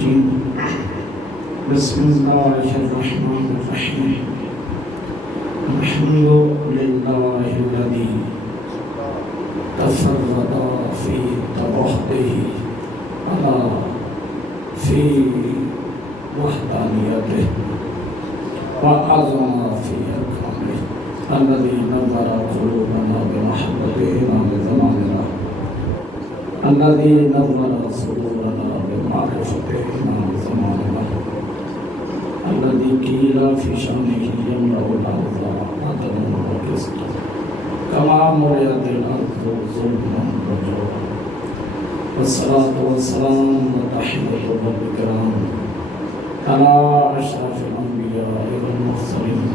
الرجيم بسم الله الرحمن الرحيم الحمد لله الذي تفرد في توحده على في وحدانيته وعظم في أكرمه الذي نظر قلوبنا بمحبته بزماننا الذي نظر صدورنا بمعرفته بزماننا الذي قيل في شأنه يملأ الأرض عدلا وقسطا كما ملئت الأرض ظلما وجورا والصلاة والسلام وتحية والإكرام على أشرف الأنبياء والمرسلين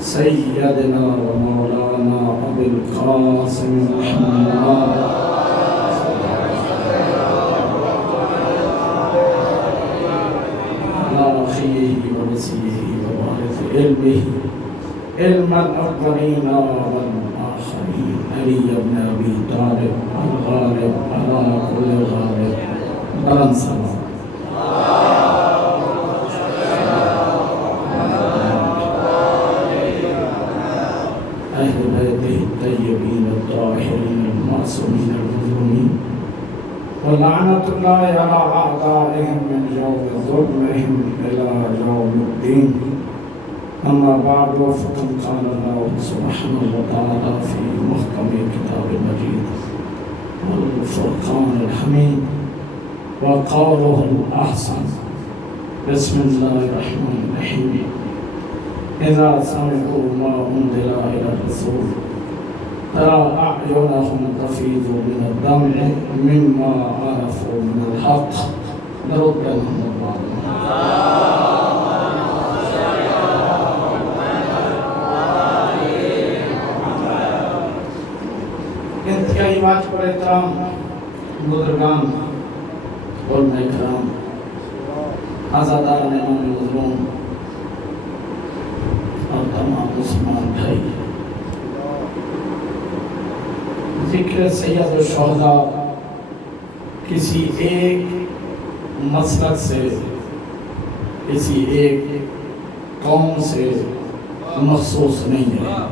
سيدنا ومولانا أبي القاسم محمد على أخيه ونسيه ووارث علمه علم الأولين والآخرين علي بن أبي طالب الغالب على كل غالب بلند سلام أهل بيته الطيبين الطاهرين المعصومين المظلومين ولعنة الله على أعدائهم من يوم ظلمهم إلى يوم الدين أما بعد فقد قال الله سبحانه وتعالى في محكم الكتاب المجيد والفرقان الحميد وقوله الأحسن بسم الله الرحمن الرحيم إذا سمعوا ما أنزل إلى الرسول ترى أعينهم تفيض من الدمع مما عرفوا من الحق نرد لهم الله انتہائی بات پر احترام بزرگان علماء کرام آزاداران امام مظلوم اور تمام مسلمان بھائی ذکر سید الشہداء کسی ایک مسلک سے کسی ایک قوم سے مخصوص نہیں ہے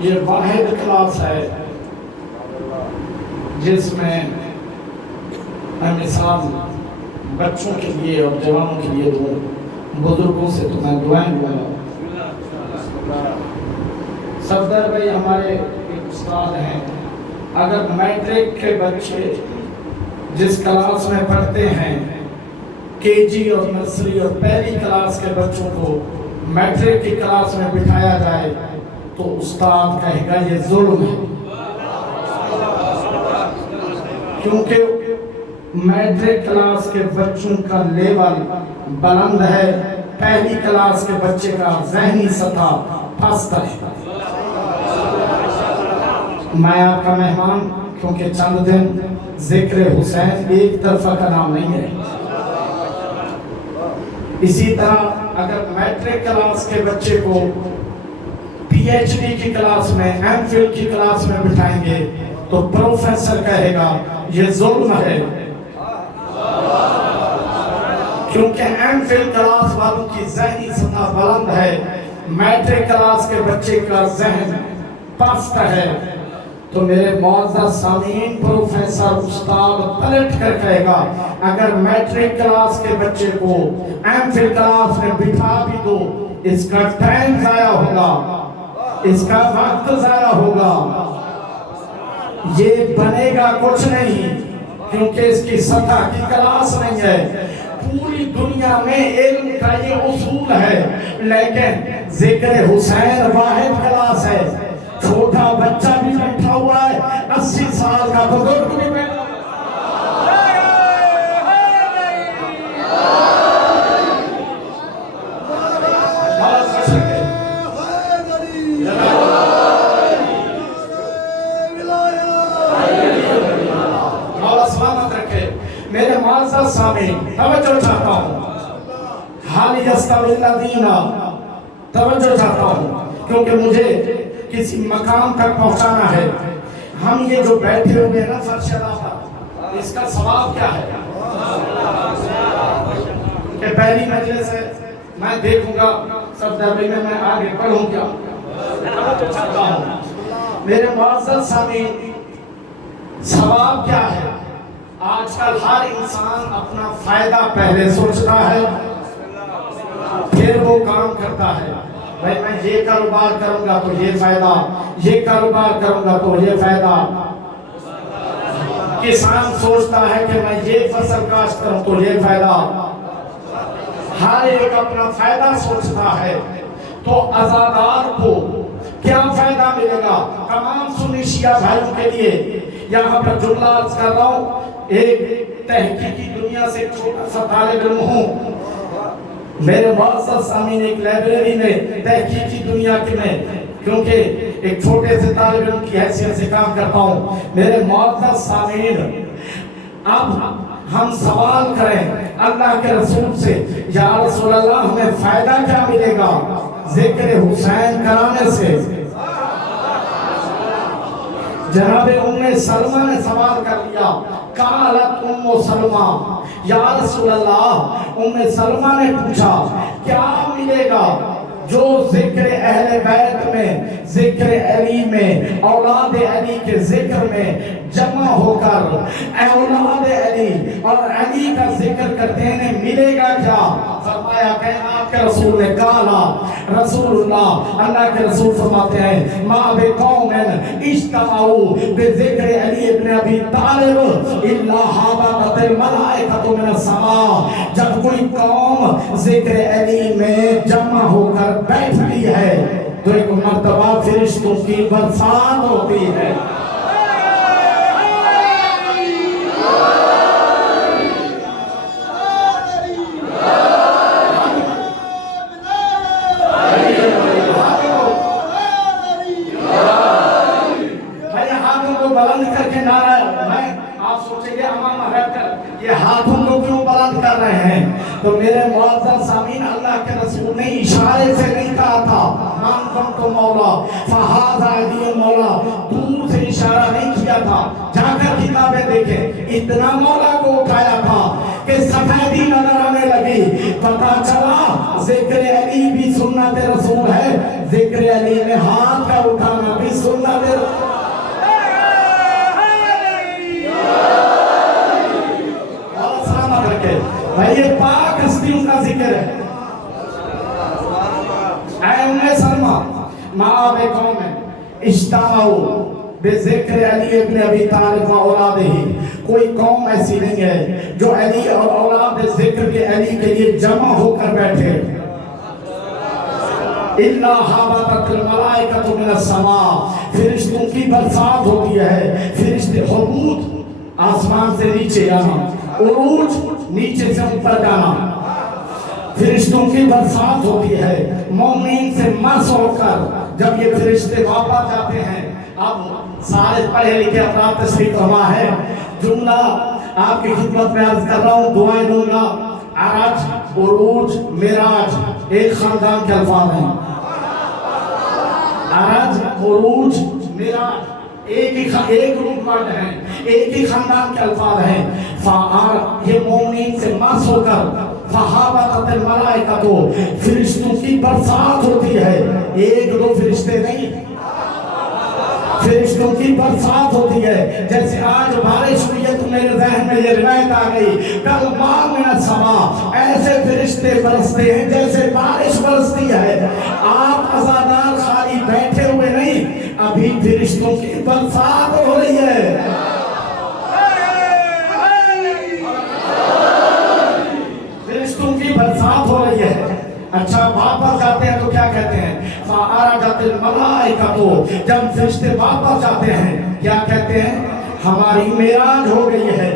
یہ واحد کلاس ہے جس میں مثال بچوں کے لیے اور جوانوں کے لیے دوں بزرگوں سے تو میں دعائیں دوں گا صفدر بھائی ہمارے ایک استاد ہیں اگر میٹرک کے بچے جس کلاس میں پڑھتے ہیں کے جی اور نرسری اور پہلی کلاس کے بچوں کو میٹرک کی کلاس میں بٹھایا جائے تو استاد کہے گا یہ ظلم ہے کیونکہ میٹرک کلاس کے بچوں کا لیول بلند ہے پہلی کلاس کے بچے کا ذہنی سطح پست ہے میں آپ کا مہمان کیونکہ چند دن ذکر حسین ایک طرفہ کا نام نہیں ہے اسی طرح اگر میٹرک کلاس کے بچے کو پی ایچ ڈی کی کلاس میں ایم فل کی کلاس میں بٹھائیں گے تو پروفیسر کہے گا یہ ظلم ہے کیونکہ ایم فل کلاس والوں کی ذہنی سطح بلند ہے میٹرک کلاس کے بچے کا ذہن پست ہے تو میرے معزز سامعین پروفیسر استاد پلٹ کر کہے گا اگر میٹرک کلاس کے بچے کو ایم فل کلاس میں بٹھا بھی دو اس کا ٹائم ضائع ہوگا اس کا وقت ضائع ہوگا یہ بنے گا کچھ نہیں کیونکہ اس کی سطح کی کلاس نہیں ہے پوری دنیا میں علم کا یہ اصول ہے لیکن ذکر حسین واحد کلاس ہے چھوٹا بچہ بھی بیٹھا ہوا ہے 80 سال کا بزرگ بھی بیٹھا میرے معزز سامعین توجہ چاہتا ہوں حال یستوی الذین توجہ چاہتا ہوں کیونکہ مجھے کسی مقام تک پہنچانا ہے ہم یہ جو بیٹھے ہوئے ہیں نا فرش اللہ اس کا ثواب کیا ہے کہ پہلی مجلس ہے، میں دیکھوں گا سب دربی میں آگے پڑھوں کیا چاہتا ہوں. میرے معزز سامعین، ثواب کیا ہے؟ آج کل ہر انسان اپنا فائدہ پہلے سوچتا ہے، پھر وہ کام کرتا ہے. بھائی میں یہ کاروبار کروں گا تو یہ فائدہ، یہ کاروبار کروں گا تو یہ فائدہ. کسان سوچتا ہے کہ میں یہ فصل کاشت کروں تو یہ فائدہ. ہر ایک اپنا فائدہ سوچتا ہے. تو عزادار کو کیا فائدہ ملے گا؟ تمام سنی شیعہ بھائیوں کے لیے یہاں پر جملہ عرض کر رہا ہوں. ایک تحقیقی دنیا سے چھوٹا سا طالب علم ہوں. میرے معزز سامعین، ایک لائبریری میں تحقیقی دنیا کے میں کیونکہ ایک چھوٹے سے طالب علم کی حیثیت سے کام کرتا ہوں. میرے معزز سامعین، اب ہم سوال کریں اللہ کے رسول سے، یا رسول اللہ ہمیں فائدہ کیا ملے گا ذکر حسین کرانے سے؟ جناب ام سلمہ نے سوال کر لیا. قالت ام سلمہ، یا رسول اللہ، ام سلمہ نے پوچھا کیا ملے گا جو ذکر اہل بیت میں، ذکر علی میں، اولاد علی کے ذکر میں جمع ہو کر اولاد علی اور علی کا ذکر کرتے ہیں، ملے گا کیا؟ فرمایا کہ آپ کے رسول نے کہا، رسول اللہ کے رسول فرماتے ہیں ما بقوم اجتمعوا بذکر علی ابن ابی طالب الا حبطت الملائکۃ من السماء. جب کوئی قوم ذکر علی میں جمع ہو کر بیٹھتی ہے تو ایک مرتبہ فرشتوں کی برسات ہوتی ہے. بلند کر کے نعرہ، میں آپ سوچیں گے امام رکھ کر یہ ہاتھوں کو کیوں بلند کر رہے ہیں؟ تو میرے معزز سامعین، اللہ کے رسول نے اشارے سے نہیں کہا تھا من کنت مولا فہذا علی مولا، دور سے اشارہ نہیں کیا تھا. جا کر کتابیں دیکھیں، اتنا مولا کو اٹھایا تھا کہ سفیدی نظر آنے لگی. پتا چلا ذکر علی بھی سنت رسول ہے، ذکر علی میں ہاتھ کا اٹھانا بھی سنت رسول. بھائی یہ پاک ہستیوں کا ذکر ہے. اے ام سلمہ، ما بقوم اجتمعوا بذکر علی ابن ابی طالب و اولادہ، کوئی قوم ایسی نہیں ہے جو علی اور اولاد ذکر کے علی کے لیے جمع ہو کر بیٹھے. الا حبطت الملائکۃ من السماء، فرشتوں کی برسات ہوتی ہے. فرشتے حبوط آسمان سے نیچے آنا، عروج نیچے سے اوپر جانا، فرشتوں کی برسات ہوتی ہے. مومنین سے مس ہو کر جب یہ فرشتے واپس جاتے ہیں، اب سارے پڑھے لکھے افراد تشریف فرما ہے. جملہ آپ کی خدمت میں عرض کر رہا ہوں، دعائیں دوں گا. عرج، عروج، معراج ایک خاندان کے الفاظ ہیں. عرج، عروج، معراج ایک روٹ ورڈ ہیں، ایک ہی خاندان کے الفاظ ہیں. یہ مومنین سے مس ہو کر فہابطت الملائکۃ، فرشتوں کی برسات ہوتی ہے. ایک دو فرشتے نہیں، فرشتوں کی برسات ہوتی ہے. جیسے آج بارش ہوئی ہے تو میرے ذہن میں یہ روایت آ گئی، کل ماء من السماء، ایسے فرشتے برستے ہیں جیسے بارش برستی ہے. آپ عزادار خالی بیٹھے ہوئے نہیں، ابھی فرشتوں کی برسات ہو رہی ہے. فرشتوں کی برسات ہو رہی ہے. اچھا واپس جاتے ہیں تو کیا کہتے ہیں؟ فَعَرَجَتِ الْمَلَائِكَةُ، جب فرشتے واپس جاتے ہیں کیا کہتے ہیں؟ ہماری معراج ہو گئی ہے.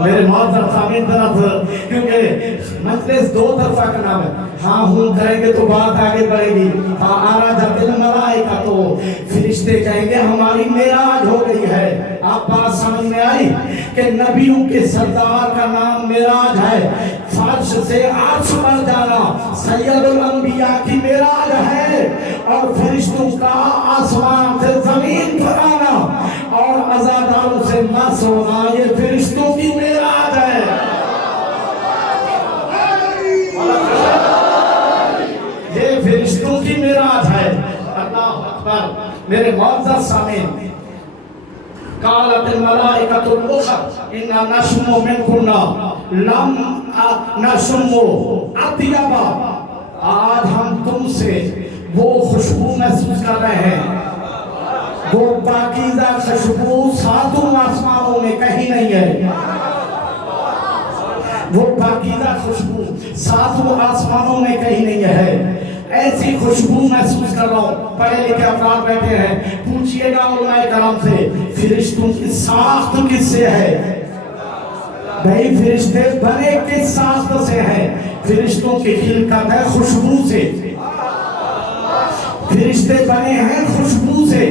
میرے معزز سامعین طرف، کیونکہ مجلس دو طرفہ کا نام ہے، ہاں ہوں کریں گے تو بات آگے بڑھے گی. فَعَرَجَتِ الْمَلَائِكَةُ، فرشتے کہیں گے ہماری معراج ہو گئی ہے. آپ بات سمجھ میں آئی کہ نبیوں کے سردار کا نام معراج ہے. فرش سے عرش پر جانا سید الانبیاء کی معراج ہے، اور فرشتوں کا آسمان سے زمین پر آنا اور اور عزاداروں سے مس ہونا یہ فرشتوں کی معراج ہے۔ یہ فرشتوں کی معراج ہے۔ اللہ اکبر۔ میرے معزز سامعین، قالت الملائکۃ الاخر انا نشم منکن لم نشم اطیب، آج ہم تم سے وہ خوشبو محسوس کر رہے ہیں، وہ پاکیزہ خوشبو ساتوں آسمانوں میں کہیں نہیں ہے، وہ پاکیزہ خوشبو ساتوں آسمانوں میں کہیں نہیں ہے۔ ایسی خوشبو محسوس کر رہا ہوں۔ پڑھے لکھے افراد بیٹھے ہیں، پوچھئے گا علماء کرام سے فرشتوں کی ساخت کس سے ہے؟ بھائی فرشتے بنے کس ساخت سے ہیں؟ فرشتوں کی خلقت ہے خوشبو سے، فرشتے بنے ہیں خوشبو سے۔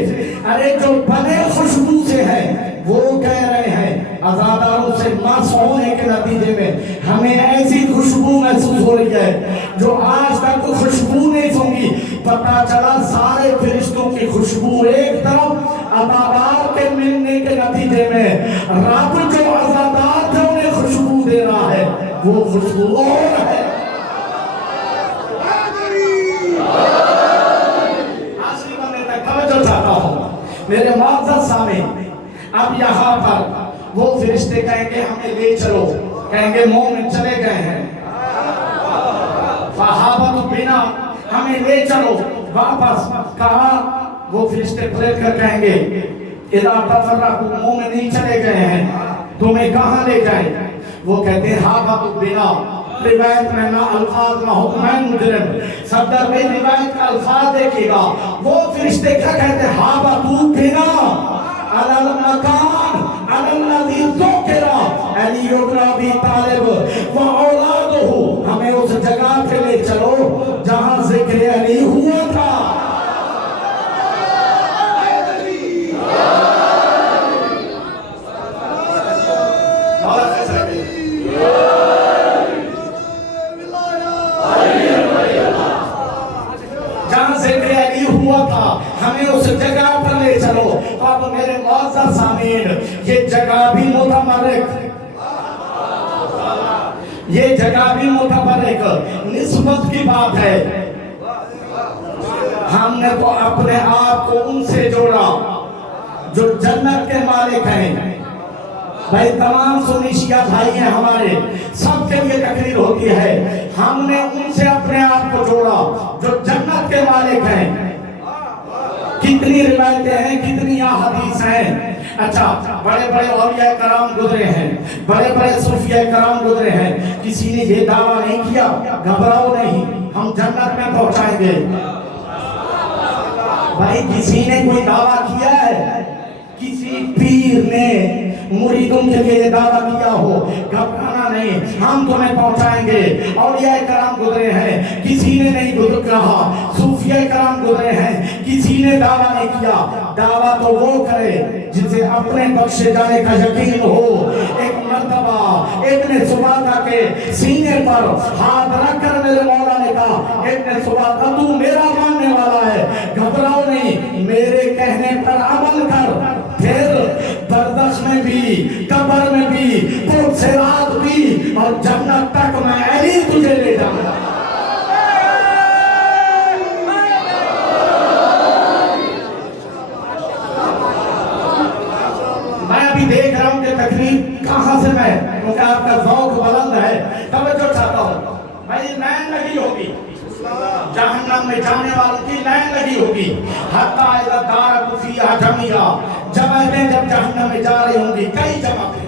ارے جو بنے خوشبو سے ہے وہ کہہ رہے ہیں عزاداروں سے مس ہونے کے نتیجے میں ہمیں ایسی خوشبو محسوس ہو رہی ہے جو آج تک خوشبو نہیں سونگی۔ پتہ چلا سارے فرشتوں کی خوشبو ایک طرف، عزادار کے ملنے کے نتیجے میں رب جو عزادار تھے انہیں خوشبو دے رہا ہے، وہ خوشبو اور ہے۔ آخری بندے تک توجہ چاہتا ہوں میرے معزز سامعین۔ اب یہاں پر وہ فرشتے کہیں گے ہمیں لے چلو، کہیں گے مومن چلے گئے ہیں، فہابت بنا ہمیں لے چلو واپس۔ کہا وہ فرشتے پلٹ کر کہیں گے اذا تفرقوا، مومن نہیں چلے گئے ہیں، تمہیں کہاں لے جائیں؟ وہ کہتے ہیں ہابت بنا، روایت میں نہ الفاظ نہ حکمین مجرم، صدر میں روایت کا الفاظ دیکھے گا۔ وہ فرشتے کیا کہتے ہیں؟ ہابتو بنا علی المکان علی الذی ذکر علی ابن ابی طالب و اولادہ، ہمیں اس جگہ پہ لے چلو جہاں ذکر علی ہوا تھا۔ جہاں ذکر علی ہوا تھا ہمیں اس جگہ پر لے چلو۔ اب میرے معزز سامعین، یہ جگہ بھی متبرک، یہ جگہ بھی متبرک نسبت کی بات ہے۔ ہم نے تو اپنے آپ کو ان سے جوڑا جو جنت کے مالک ہیں۔ بھائی تمام سنی شیعہ بھائی ہیں ہمارے، سب کے لیے تقریر ہوتی ہے، ہم نے ان سے اپنے آپ کو جوڑا جو جنت کے مالک ہیں۔ کتنی روایتیں ہیں، کتنی احادیث ہیں۔ اچھا، بڑے بڑے اولیاء کرام گزرے ہیں، بڑے بڑے صوفیاء کرام گزرے ہیں، کسی نے یہ دعویٰ نہیں کیا گھبراؤ نہیں ہم جنت میں پہنچائیں گے؟ بھائی کسی نے کوئی دعویٰ کیا ہے؟ کسی پیر نے مریدوں کے لیے دعویٰ کیا ہو گھبرانا نہیں ہم تمہیں پہنچائیں گے؟ اولیاء کرام گزرے ہیں، کسی نے نہیں گزر رہا، صوفیاء کرام گزرے ہیں، کسی نے دعویٰ نہیں کیا۔ دعویٰ تو وہ کرے جسے اپنے بخشے جانے کا یقین ہو۔ ایک مرتبہ ابن سباتہ کے سینے پر ہاتھ رکھ کر میرے مولا نے کہا ابن سباتہ تو میرا ماننے والا ہے، گھبراؤ نہیں، میرے کہنے پر عمل کر، پھر برزخ میں بھی، قبر میں بھی، پرسرات بھی، اور جنت تک میں علی تجھے لے جاؤں گا۔ میں ابھی دیکھ رہا ہوں کہ تقریب کہاں سے میں، کیونکہ آپ کا ذوق بلند ہے، توجہ چاہتا ہوں۔ بھائی لائن لگی ہوگی، جہنم میں جانے والوں کی لائن لگی ہوگی، حتیٰ اذا دارکوا فیہا جمیعا، جماعتیں جب جہنم میں جا رہی ہوں گی، کئی جماعتیں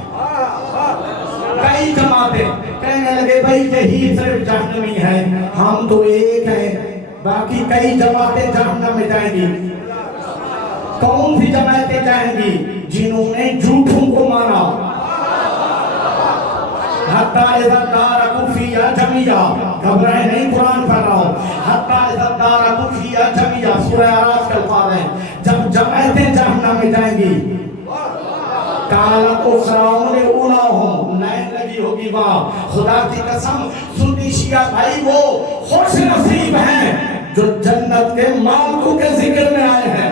کہنے لگے بھائی یہی صرف جہنمی ہے، ہم تو ایک ہیں، باقی کئی جماعتیں جہنم میں جائیں گی۔ کون سی جماعتیں جائیں گی؟ جنہوں نے جھوٹوں کو مانا۔ حتیٰ اذا دارکوا فیہا جمیعا، گھبرائے نہیں قرآن پڑھ رہا ہوں، حتیٰ اذا دارکوا فیہا جمیعا، سورہ اعراف کے الفاظ ہیں، جب جماعتیں جہنم میں جائیں گی، قالت اخراؤں لأولاہم، لائن لگی ہوگی وہاں۔ خدا کی قسم سنی شیعہ بھائی وہ خوش نصیب ہیں جو جنت کے مالکوں کے ذکر میں آئے ہیں۔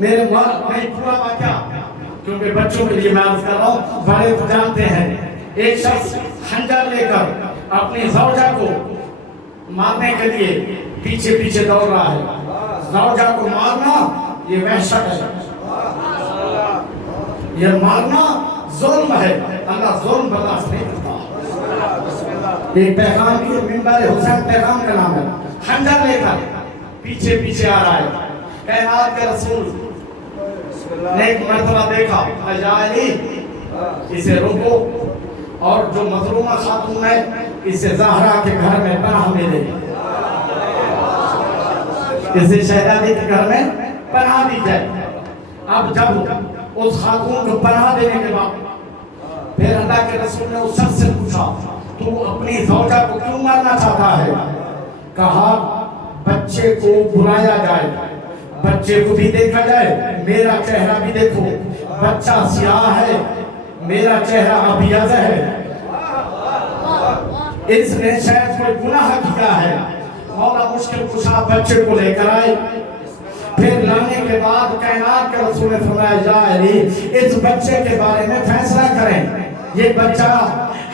میرے نہیں پورا واقعہ کیونکہ بچوں کے لیے میں عرض کر رہا ہوں، بڑے تو جانتے ہیں. ایک شخص خنجر لے کر اپنی زوجہ کو مارنے کے لیے پیچھے پیچھے دوڑ رہا ہے. زوجہ کو مارنا یہ وحشت ہے، یہ مارنا ظلم ہے. اللہ ظلم برداشت نہیں کرتا. ایک پیغام کی منبر حسین پیغام کا نام ہے. خنجر لے کر پیچھے پیچھے آ رہا ہے. کائنات کے رسول نے ایک مرتبہ دیکھا، اجائلی اسے روکو، اور جو مظلومہ خاتون ہے اسے زہرا کے گھر میں پناہ ملے، اسے شہزادی کے گھر میں پناہ دی جائے. اب جب اس خاتون کو پناہ دینے کے بعد پھر اللہ کے رسول نے اس شخص سے پوچھا تو اپنی زوجہ کو کیوں مارنا چاہتا ہے؟ کہا بچے کو بلایا جائے، بچے کو بھی دیکھا جائے، میرا چہرہ بھی دیکھو. بچہ سیاہ ہے، میرا چہرہ ابیض ہے، اس نے شاید کوئی گناہ کیا ہے. مولا مشکل کشا بچے کو لے کر آئے. پھر لانے کے بعد کائنات کے رسول نے فرمایا جا علی اس بچے کے بارے میں فیصلہ کریں، یہ بچہ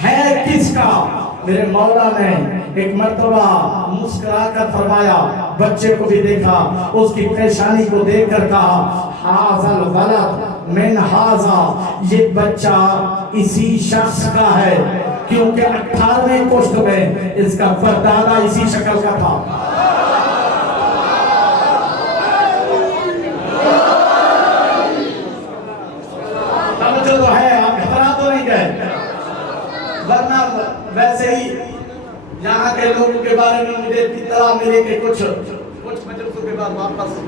ہے کس کا؟ میرے مولا نے ایک مرتبہ مسکرا کر فرمایا، بچے کو بھی دیکھا، اس کی پیشانی کو دیکھ کر کہا ھذا الولد من ھذا، یہ بچہ اسی شخص کا ہے، کیونکہ 18ویں کشت میں اس کا پردادا اسی شکل کا تھا. توجہ تو ہے، آپ گھبرا تو نہیں گئے، ورنہ ویسے ہی یہاں کے لوگوں کے بارے میں مجھے اطلاع ملی کہ کچھ مجلسوں کے بعد واپس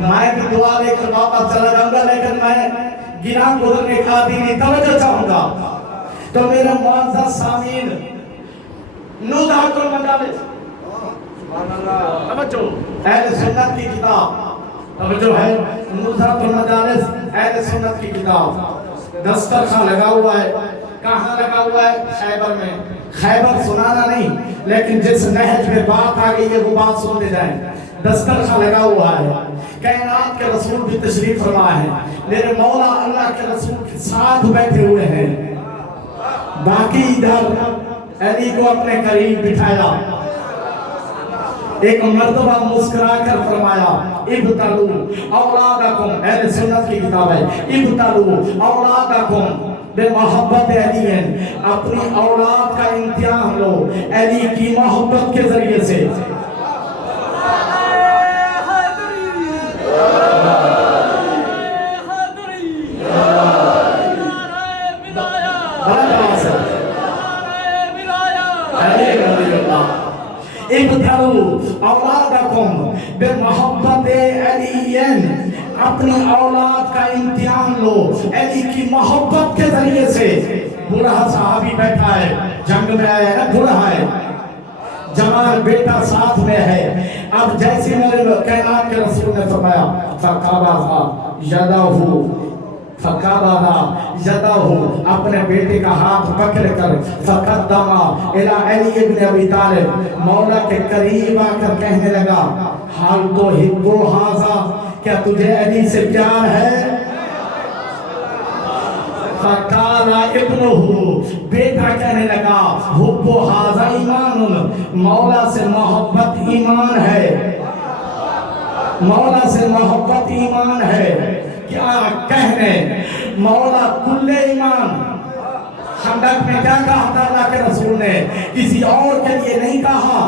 میں بھی دعا لے کر واپس چلا جاؤں گا، لیکن میں گناہ گزرنے کا عادی نہیں. توجہ چاہوں گا. تو میرے معزز سامعین، نزہۃ المجالس، توجہ، اہل سنت کی کتاب، توجہ ہے، نزہۃ المجالس اہل سنت کی کتاب. دسترخوان لگا ہوا ہے. کہاں لگا ہوا ہے؟ خیبر میں. خیبر سنانا نہیں، لیکن جس نہج میں بات آ گئی ہے وہ بات سنتے جائیں. دسترخوان لگا ہوا ہے. کائنات کے رسول بھی تشریف فرما ہے. میرے مولا اللہ کے رسول کے ساتھ بیٹھے ہوئے ہیں. باقی ادھر علی کو اپنے قریب بٹھایا. ایک مرتبہ مسکرا کر فرمایا ابتلو اولادکم، اہل سنت کی کتاب ہے، ابتلو اولادکم بمحبت علی، اپنی اولاد کا امتحان لو علی کی محبت کے ذریعے سے. ابتلو اولادکم بمحبت علی، اپنی اولاد کا امتحان لو علی کی محبت کے ذریعے سے. بوڑھا صحابی بیٹھا ہے، جنگ میں آیا ہے نا، بوڑھا ہے، جوان بیٹا ساتھ میں ہے. اب جیسے میرے کائنات کے رسول نے فرمایا فقبض یدہ، اپنے بیٹے کا ہاتھ پکڑ کر فقدم الی علی ابن ابی طالب، مولا کے قریب آ کر کہنے لگا حال تو حبو ھذا، کیا تجھے علی سے پیار ہے؟ فقال ابنہ، بیٹا کہنے لگا حبو ھذا ایمان، مولا سے محبت ایمان ہے، مولا سے محبت ایمان ہے. کیا کہنے، مولا کل ایمان. خندق میں کیا کہا تھا اللہ کے رسول نے؟ کسی اور کے لیے نہیں کہا،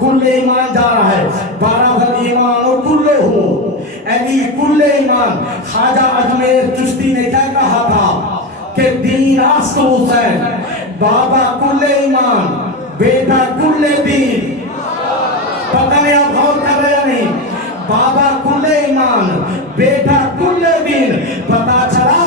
کل ایمان جا رہا ہے. بارہ ایمان و کلو ہو، علی کل ایمان. خواجہ اجمیر چشتی نے کیا کہا تھا کہ دین است حسین، بابا کل ایمان، بیٹا کل دین. پتہ نہیں آپ غور کر رہے ہیں نہیں؟ بابا کل ایمان، بیٹا کل دین. پتا چلا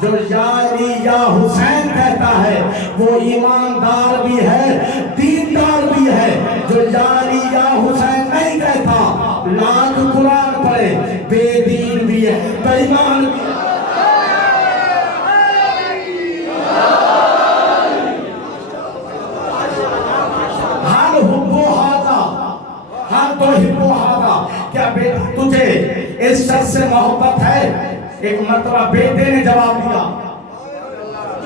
جو یا علی یا حسین کہتا ہے وہ ایماندار بھی ہے، دیندار بھی ہے. جو یا علی یا حسین نہیں کہتا، لاکھ قرآن پڑھے، بے دین بھی ہے، بے ایمان بھی ہے. ہم تو ہبو ھذا، کیا بیٹا تجھے اس شخص سے محبت ہے؟ ایک مرتبہ بیٹے نے جواب دیا،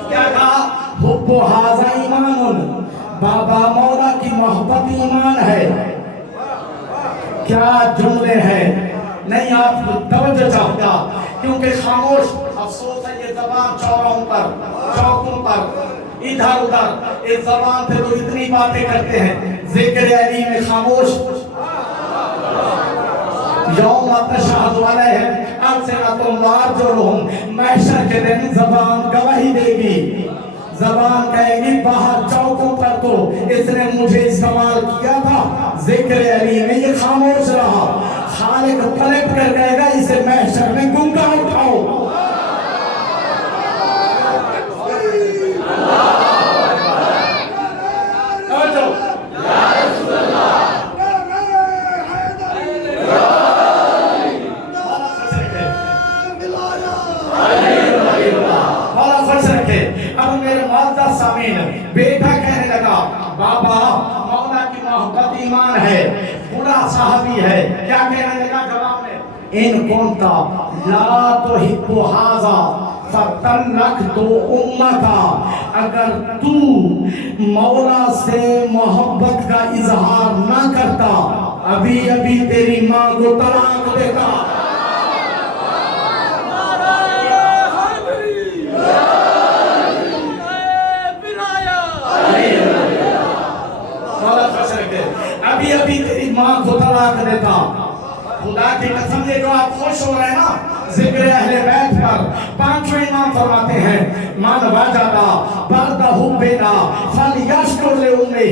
کیا کہا؟ حب ھذا ایمان، بابا مولا کی محبت ایمان ہے۔ کیا جملے ہیں! نہیں آپ توجہ چاہتا، کیونکہ خاموش، افسوس ہے یہ زبان چوراہوں پر، چوکوں پر، ادھر ادھر اس زبان سے تو اتنی باتیں کرتے ہیں، ذکر علی میں خاموش۔ یوم تشہد علیہم السنتہم وارجلہم، محشر کے دن زبان گواہی دے گی، زبان کہے گی باہر چوکوں پر تو اس نے مجھے استعمال کیا تھا، ذکر علی میں یہ خاموش رہا۔ خالق پلٹ کر کہے گا اسے محشر میں گنگا اٹھاؤ۔ اب میرے معزز سامعین، بیٹا کہنے لگا بابا مولا کی محبت ایمان ہے، بڑا صحابی ہے، کیا کہنے لگا جواب میں؟ ان کنتا لا تحب ھذا فتلقت امکا، اگر تو مولا سے محبت کا اظہار نہ کرتا ابھی ابھی تیری ماں کو طلاق دیتا۔ ابھی ابھی تیری ماں کو طلاق دیتا۔ خدا کی قسم، یہ جو آپ خوش ہو رہے ہیں نا ذکر اہل بیت پر، پانچویں امام فرماتے ہیں من وجد برد حبنا فلیشکر لأمہ،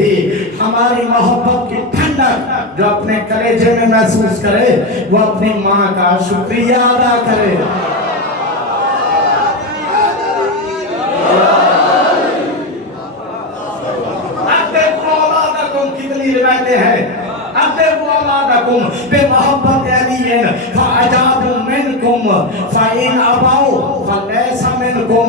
ہماری محبت کی ٹھنڈک جو اپنے کلیجے میں محسوس کرے وہ اپنی ماں کا شکریہ ادا کرے۔ کتنی روایتیں ہیں، اَتِّبُوا أَوْلَادَكُمْ بِمَحَبَّةِ عَلِيٍّ فَأَجَابُوا مِنْكُمْ فَإِنْ أَبَوْا فَلَيْسَ مِنْكُمْ،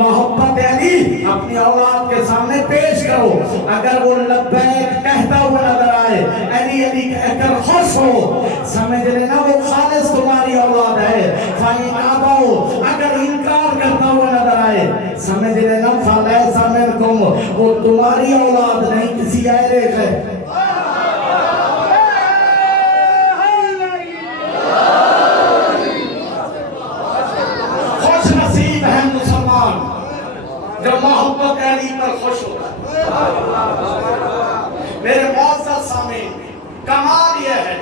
محبت علی اپنی اولاد کے سامنے پیش کرو، اگر وہ لبیک کہتا ہوا نظر آئے، علی علی کہہ کر خوش ہو، سمجھ لینا وہ خالص تمہاری اولاد ہے۔ فَإِنْ أَبَوْا، اگر انکار کرتا ہوا نظر آئے، سمجھ لینا فَلَيْسَ مِنْكُمْ، وہ تمہاری اولاد نہیں، کسی ایرے ہے۔ خوش نصیب ہے مسلمان جو محبت علی پر خوش ہوتا ہے۔ میرے معزز سامعین، کمال یہ ہے،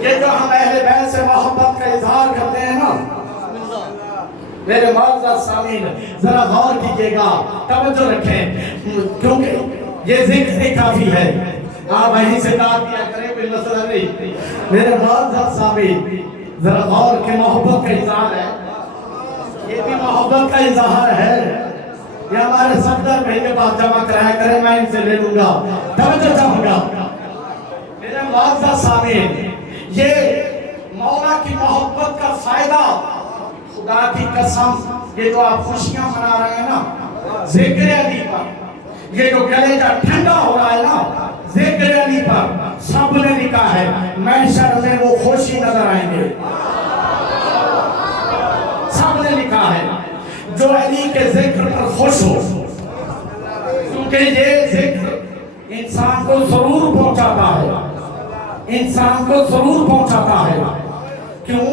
یہ جو ہم اہل بیت سے محبت کا اظہار کرتے ہیں نا، میرے معزز سامعین ذرا غور کیجئے گا، توجہ رکھیں، کیونکہ یہ ذکر ہی کافی ہے، آپ وہیں سے داد دیا کریں، کوئی مسئلہ نہیں۔ میرے معزز سامعین ذرا غور کہ محبت کا اظہار ہے، یہ بھی محبت کا اظہار ہے، یہ ہمارے صفدر بھائی کے پاس جمع کرایا کریں، میں ان سے لے لوں گا، توجہ چاہوں گا۔ میرے معزز سامعین، یہ مولا کی محبت کا فائدہ، خدا کی قسم، یہ جو آپ خوشیاں منا رہے ہیں نا ذکر علی پر، یہ جو کلیجہ ٹھنڈا ہو رہا ہے نا ذکر علی پر، سب نے لکھا ہے محشر میں وہ خوشی نظر آئیں گے، سب نے لکھا ہے جو علی کے ذکر پر خوش ہو، کیونکہ یہ ذکر انسان کو ضرور پہنچاتا ہے، انسان کو ضرور پہنچاتا ہے۔ کیوں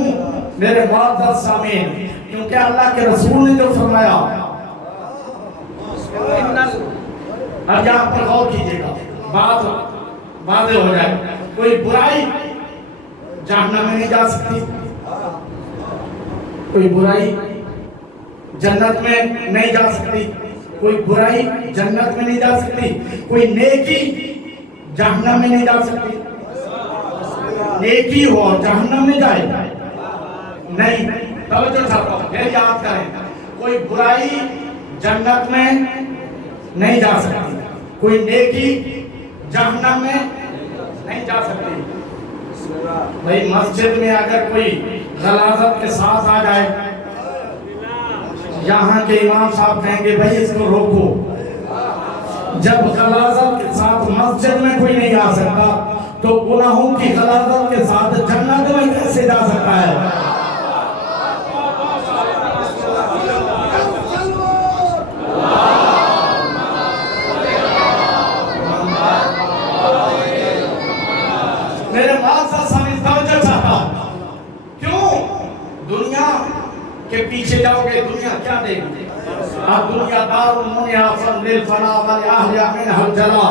میرے معزز سامعین؟ کیونکہ اللہ کے رسول نے جو فرمایا، اب یہاں پر غور کیجئے گا، بات واضح ہو جائے، کوئی برائی جہنم میں نہیں جا سکتی، کوئی برائی جنت میں نہیں جا سکتی، کوئی برائی جنت میں نہیں جا سکتی، کوئی نیکی جہنم میں نہیں جا سکتی۔ نیکی ہو اور جہنم میں جائے نہیں، توجہ چاہتا ہوں، پھر یاد کریں، کوئی برائی جنت میں نہیں جا سکتی، کوئی نیکی جہنم میں نہیں جا سکتی۔ بھئی مسجد میں اگر کوئی غلاظت کے ساتھ آ جائے، یہاں کے امام صاحب کہیں گے بھئی اس کو روکو، جب غلاظت کے ساتھ مسجد میں کوئی نہیں آ سکتا تو گناہوں کی غلاظت کے ساتھ جنت میں کیسے جا سکتا؟ کہ پیچھے جاؤ گے دنیا کیا دے گی؟ اب دنیا دار منعفن للفنا ولأہلیا منہ الجلا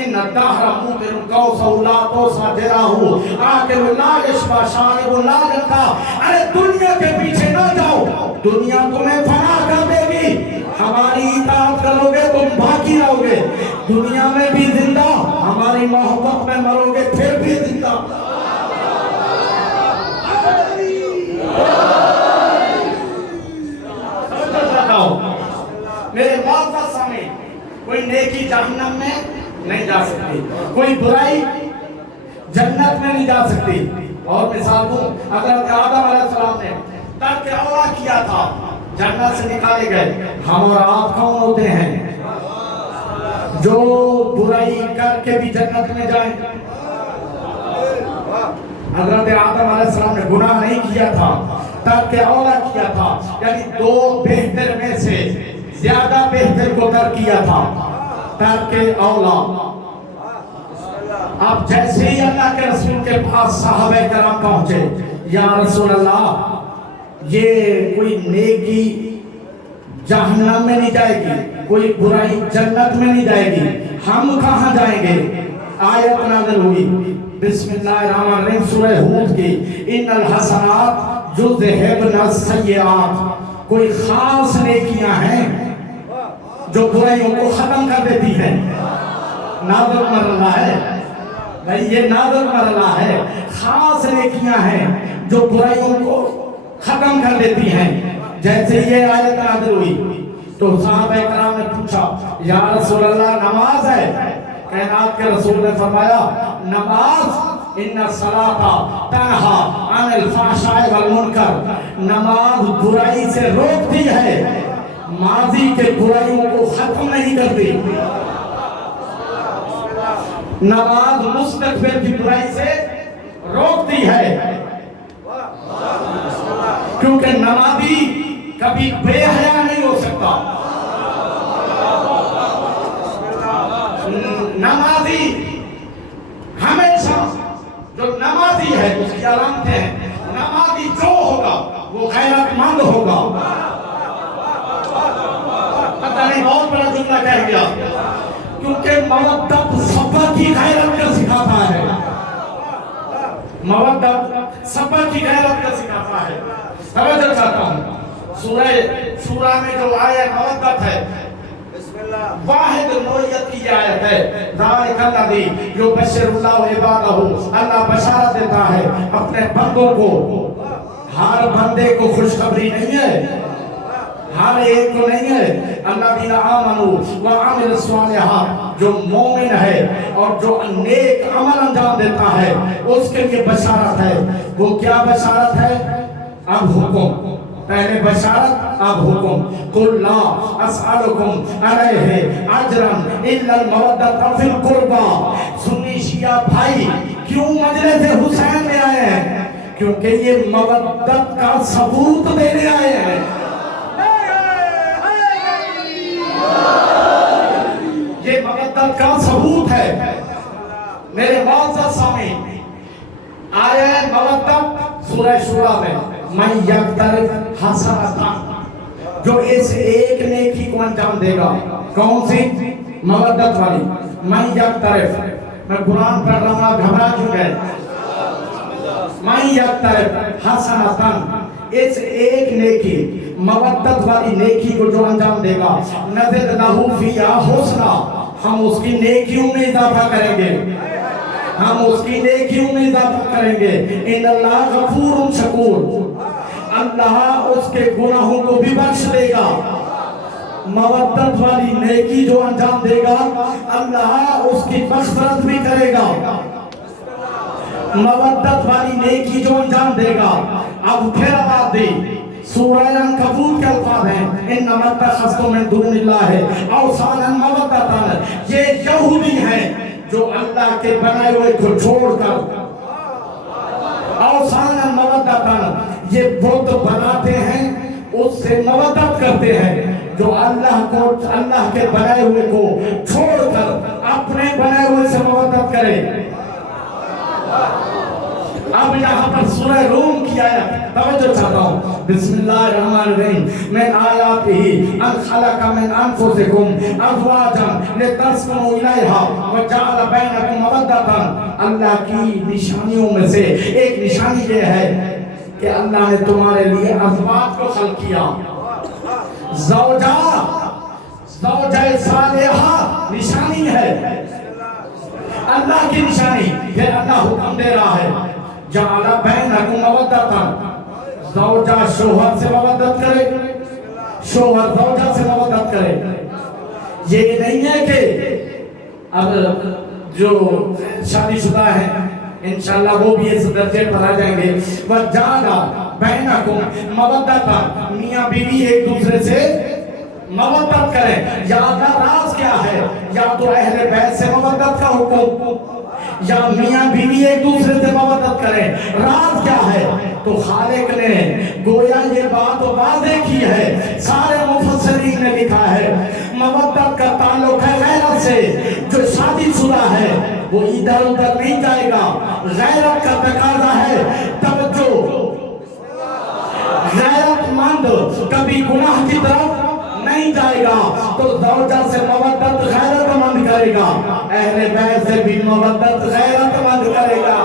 ان الدہر مودر قوس لا توسع جراہ آخر لا یشبہ شارب لا لکھا. ارے دنیا کے پیچھے نہ جاؤ، دنیا تمہیں فنا کر دے گی، ہماری اطاعت کرو گے تم باقی رہو گے، دنیا میں بھی زندہ، ہماری محبت میں مرو گے پھر بھی زندہ. میرے معزز سامنے کوئی نیکی جہنم میں نہیں جا سکتی، کوئی برائی جنت میں نہیں جا سکتی. اور مثال دوں، حضرت آدم علیہ السلام نے ترک اولا کیا تھا، جنت سے نکالے گئے. ہم اور آپ کون ہوتے ہیں جو برائی کر کے بھی جنت میں جائیں؟ حضرت آدم علیہ السلام نے گناہ نہیں کیا تھا، ترک اولا کیا تھا، یعنی دو بہتر میں سے زیادہ بہتر کو ترک کیا تھا، ترک اولا. اب جیسے ہی اللہ کے رسول کے پاس صحابہ کرام پہنچے، یا رسول اللہ یہ کوئی نیکی جہنم میں نہیں جائے گی، کوئی برائی جنت میں نہیں جائے گی، ہم کہاں جائیں گے؟ آیت نازل ہوئی بسم اللہ الرحمن الرحیم سورہ ہود کی، ان الحسنات یذہبن السیئات. کوئی خاص نیکیاں ہیں جو برائیوں کو ختم کر دیتی ہیں. نازل مرلہ ہے بھائی، یہ نازل مرلہ ہے. خاص نیکیاں ہیں جو برائیوں کو ختم کر دیتی ہیں. جیسے یہ آیت نازل ہوئی تو صحابہ کرام نے پوچھا یا رسول اللہ نماز ہے؟ کائنات کے رسول نے فرمایا نماز ان الصلاۃ تنہا عن الفحشاء والمنکر، نماز برائی سے روکتی ہے، ماضی کے برائیوں کو ختم نہیں کرتی. نماز مستقبل کی برائی سے روکتی ہے، کیونکہ نمازی کبھی بے حیا نہیں ہو سکتا. نمازی ہمیشہ جو نمازی ہے اس کی علامتیں ہیں، نمازی جو ہوگا وہ غیرت مند ہوگا. پتہ نہیں بہت بڑا جملہ کہہ گیا، کیونکہ مودت صبر کی غیرت کا سکھاتا ہے. مودت صبر کی غیرت کا سکھاتا ہے. توجہ چاہتا ہوں، سورہ میں جو آیت مودت ہے واحد نوعیت کی آیت ہے. ذالک الذی یبشر اللہ عبادہ، اللہ بشارت دیتا ہے اپنے بندوں کو. ہر بندے کو خوشخبری نہیں ہے، ہر ایک کو نہیں ہے. الذین آمنوا وعملوا الصالحات، جو مومن ہے اور جو نیک عمل انجام دیتا ہے اس کے لیے بشارت ہے. وہ کیا بشارت ہے؟ اب حکم، پہلے بشارت اب حکم. قل لا اسألکم علیہ اجرا الا المودۃ فی القربى. سنی شیعہ بھائی کیوں مجلس حسین میں آئے ہیں؟ کیونکہ یہ مودت کا ثبوت دینے آئے ہیں. یہ مودت کا ثبوت ہے. میرے معزز سامعین، آیت مودت سورہ شورى میں من یقترف حسنۃ، جو اس ایک نیکی کو انجام دے گا. کون سی؟ مودت والی. من یقترف، میں قرآن پڑھ رہا ہوں گھبرا کیوں گئے؟ من یقترف حسنۃ، اس ایک نیکی مودت والی نیکی کو جو انجام دے گا، نزد لہ فیہا حسنا، ہم اس کی نیکیوں میں اضافہ کریں گے، ہم اس کی نیکیوں میں اضافہ کریں گے. ان اللہ غفور شکور، اللہ اس کے گناہوں کو بھی بخش دے گا. مودت والی نیکی جو انجام دے گا اللہ اس کی مغفرت بھی کرے گا. مودت والی نیکی جو انجام دے گا. اب پھر آباد دی سورہ عنکبوت کے الفاظ ہیں انما اتخذتم من دون اللہ اوثانا مودۃ. یہ یہودی ہیں جو اللہ کے بنائے ہوئے کو چھوڑ کر اوثانا مودۃ، یہ بت بناتے ہیں اس سے مودت کرتے ہیں. جو اللہ کو، اللہ کے بنائے ہوئے کو چھوڑ کر اپنے بنائے ہوئے سے مودت کرے. اب یہاں پر سورہ روم کی آیت توجہ چاہتا ہوں. بسم اللہ الرحمن الرحیم. من آیاتہ ان خلق من انفسکم ازواجا لتسکنوا الیہا وجعل بینکم مودۃ. اللہ کی نشانیوں میں سے ایک نشانی یہ ہے کہ اللہ نے تمہارے لیے ازواج کو خلق کیا. زوجہ صالحہ نشانی ہے, اللہ کی نشانی. پھر اللہ حکم دے رہا ہے جعل بینکم مودۃ. زوجہ شوہر سے مودت کرے, شوہر زوجہ سے مودت کرے. یہ نہیں ہے کہ اب جو شادی شدہ ہیں انشاءاللہ وہ بھی اس درجے پر آ جائیں گے. وَجَعَلَ بَيْنَكُمْ مَوَدَّةً. میاں بیوی ایک دوسرے سے مودت کریں. یا اللہ راز کیا ہے؟ یا تو اہل بیت سے مودت کا حکم, یا میاں بیوی ایک دوسرے سے مودت کریں. راز کیا ہے؟ تو خالق نے گویا یہ بات واضح کی ہے. سارے مفسرین نے لکھا ہے مودت کا تعلق ہے غیرت سے. جو شادی شدہ ہے وہ ادھر ادھر نہیں جائے گا. غیرت کا تقاضا ہے توجہ. غیرت مند کبھی گناہ کی طرف نہیں جائے گا. تو زوجہ سے مودت غیرت مند کرے گا, اہل بیت سے بھی مودت غیرت مند کرے گا.